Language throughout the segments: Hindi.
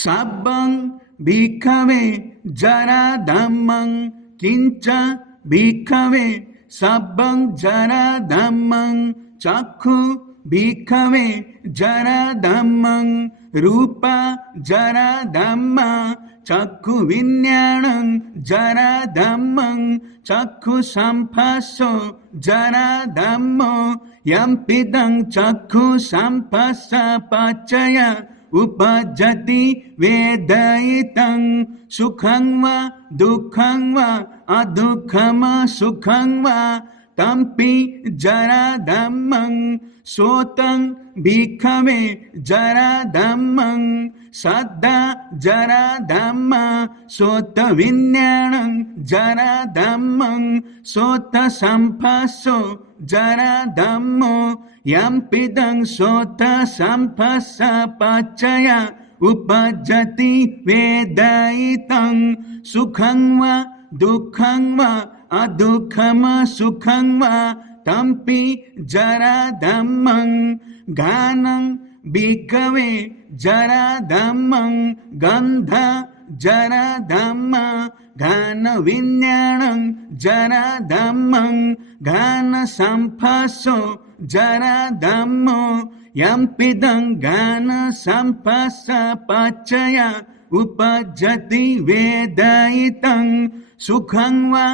सब्बं भिक्खवे जरा धम्मं किंच भिक्खवे सब्बं जरा धम्मं चक्षु भिक्खवे जरा धम्मं रूप जरा धम्मा चक्षु विज्ञानं जरा धम्मं चक्षु संपस्सो जरा धम्मो यम्पिदं चक्षु संपस्सपच्चय उपजति वेदयितं सुखं वा दुःखं वा अदुःखं सुखं वा तम्पि जरा धम्मं सोतं भिक्खवे जरा धम्मं सद्दा जरा धम्मा सोत विज्ञानं जरा धम्मं सोत संपस्सो जरा धम्मो यम्पिदं सोत संपस्सपच्चय उपजति वेदयितं सुखं वा दुःखं वा अदुःखं सुखं वा तम्पि जरा धम्मं गानं भिक्खवे जरा धम्मं गन्ध जरा धम्मा घान विज्ञानं जरा धम्मं घान संपस्सो जरा धम्मो यम्पिदं घान संपस्सपच्चय उपजति वेदयितं सुखं वा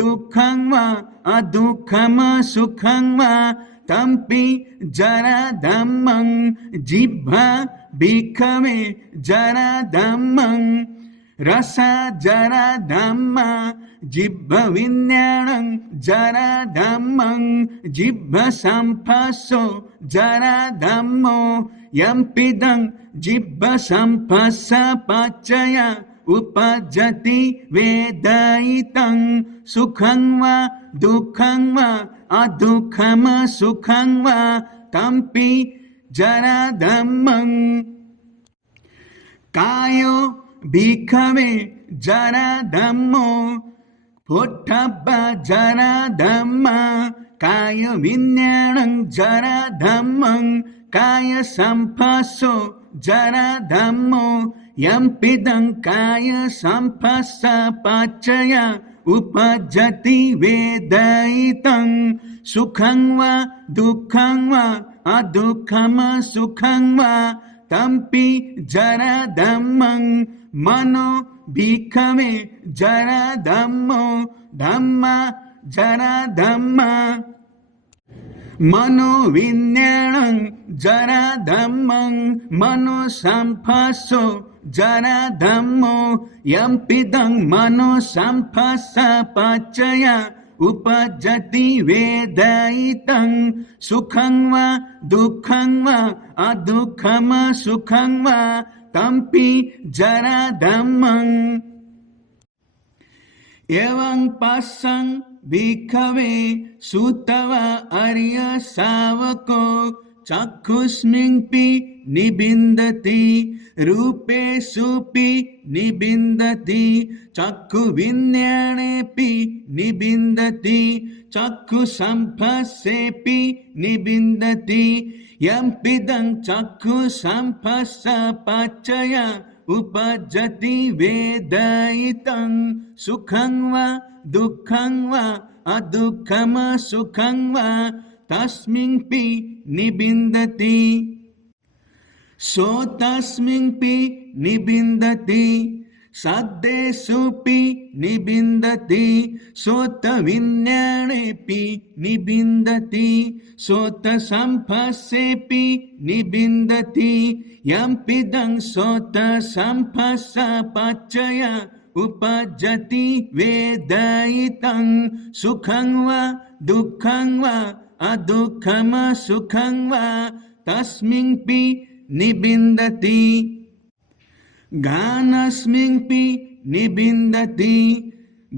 दुःखं वा अदुःखं सुखं वा तम्पि जरा धम्मं जिह्वा भिक्खवे जरा धम्मं रस जरा धम्मा जिह्व विज्ञानं जरा धम्मं जिह्व संपस्सो जरा धम्मो यम्पिदं जिह्व संपस्सपच्चय उपजति वेदयितं सुखं वा दुःखं वा अदुःखं सुखं वा तम्पि जरा धम्मं कायो भिक्खवे जरा धम्मो पोट्टब्ब जरा धम्मा काय विज्ञानं जरा धम्मं काय संपस्सो जरा धम्मो यम्पिदं काय संपस्सपच्चय उपजति वेदयितं सुखं वा दुःखं वा अदुःखं सुखं वा तम्पि जरा धम्मं मनो भिक्खवे जरा धम्मो धम्मा जरा धम्मा मनो विज्ञानं जरा धम्मं मनो संपस्सो जरा धम्मो यम्पिदं मनो संपस्सपच्चय उपजति वेदयितं सुखं वा दुःखं वा अदुःखं सुखं वा तम्पि जरा धम्मं एवं पश्यन् भिक्खवे सुतवा आर्य शावको चक्षुष्मिंपि निबिन्दति रूपेषुपि निबिन्दति चक्षु विज्ञानेऽपि निबिन्दति चक्षु संपस्सेऽपि निबिन्दति यम्पिदं चक्षु संपस्सपच्चय उपजति वेदयितं सुखं वा दुःखं वा अदुःखं सुखं वा तस्मिन्पि निबिन्दति सो तस्मिन्पि निबिन्दति सद्देषुपि निबिन्दति सोत विज्ञानेऽपि निबिन्दति सोत संपस्सेऽपि निबिन्दति यम्पिदं सोत संपस्सपच्चय उपजति वेदयितं सुखं वा दुःखं वा अदुःखं सुखं वा तस्मिन्पि निबिन्दति गानस्मिन्पि निबिन्दति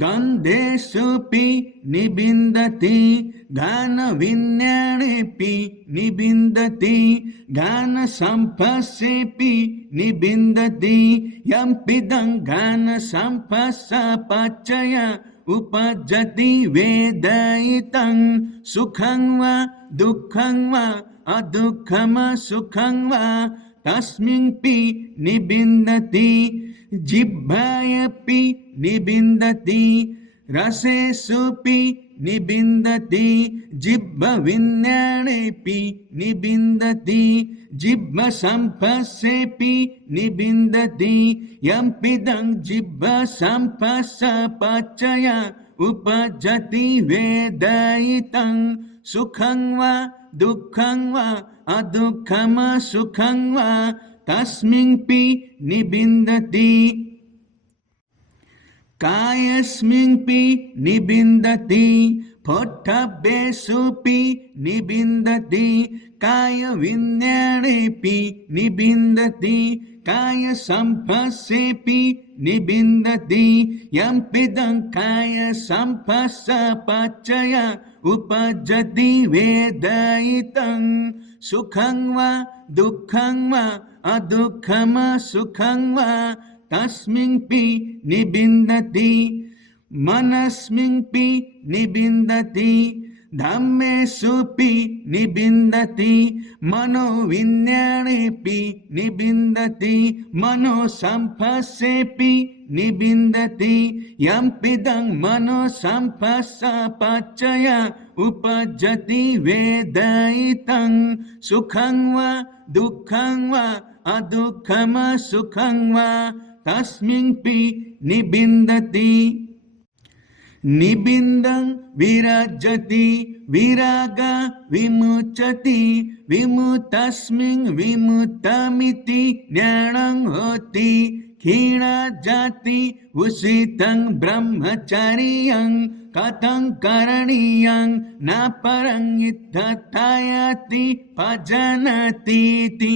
गन्धेषुपि निबिन्दति गानविज्ञानेऽपि निबिन्दति गानसंपस्सेऽपि निबिन्दति यम्पिदं गानसंपस्सपच्चय उपजति वेदयितं सुखं वा दुःखं वा अदुःखं सुखं वा तस्मिन्पि निबिन्दति जिह्वायपि निबिन्दति रसेषुपि निबिन्दति जिह्वविज्ञानेऽपि निबिन्दति जिह्वसम्पस्सेऽपि निबिन्दति यम्पिदं जिह्वसम्पस्सपचय उपजति वेदयितं सुखं वा दुःखं वा अदुःखं सुखं वा तस्मिन्पि निबिन्दति कायस्मिन्पि निबिन्दति पोट्टभ्येषुपि निबिन्दति कायविज्ञानेऽपि निबिन्दति कायसम्पस्सेऽपि निबिन्दति यम्पिदं कायसम्पस्सपचय उपजति वेदयितं सुखं वा दुःखं वा अदुःखं सुखं वा तस्मिन्पि निबिन्दति मनस्मिन्पि निबिन्दति धम्मेषुपि निबिन्दति मनोविज्ञानेऽपि निबिन्दति मनोसम्पस्सेऽपि निबिन्दति यम्पिदं मनोसम्पस्सपचय उपजति वेदयितं सुखं वा दुःखं वा अदुःखं सुखं वा तस्मिन्पि निबिन्दति निबिन्दं विरजति विराग विमुच्यति विमुक्तस्मिन् विमुक्तमिति ज्ञानं होति क्षीणजाति उषितं ब्रह्मचर्यं कथं करणीयं न परं यथायति भजनतीति।